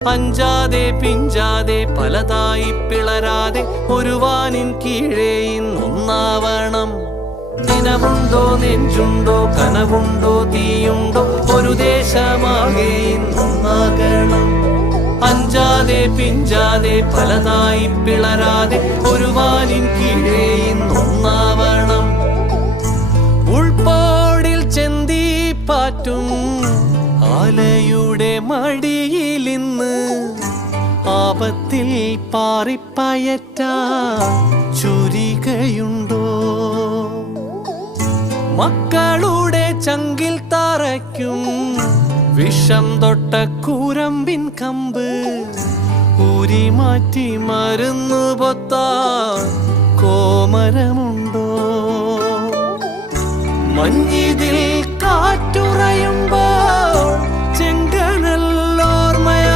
അഞ്ചാതെ പിഞ്ചാതെ പലതായി പിളരാതെ ഒരു വാനിൻ കീഴേ ഇന്നൊന്നാവണം. നിനവുണ്ടോ നെഞ്ചുണ്ടോ കനവുണ്ടോ തീയുണ്ടോ ഒരു ദേശമാകെ ഇന്നൊന്നാകണം. അഞ്ചാതെ പിഞ്ചാതെ പലതായി പിളരാതെ ഒരു വാനിൻ കീഴേ ഇന്നൊന്നാവണം. ഉൾപ്പോടിൽ ചെന്തി പാറ്റും ആലയുടെ മടിയിലിന്ന് ആപത്തിൽ പാറിപ്പയറ്റാ ചുരികയുണ്ടോ? മക്കളുടെ ചങ്കിൽ തറയ്ക്കും വിഷം തൊട്ട കൂരമ്പിൻ കമ്പ് ഊരി മാറ്റി മരുന്നു പൊത്താൻ കോമരമുണ്ടോ? മഞ്ഞിതിൽ കാറ്റുറയുമ്പോൾ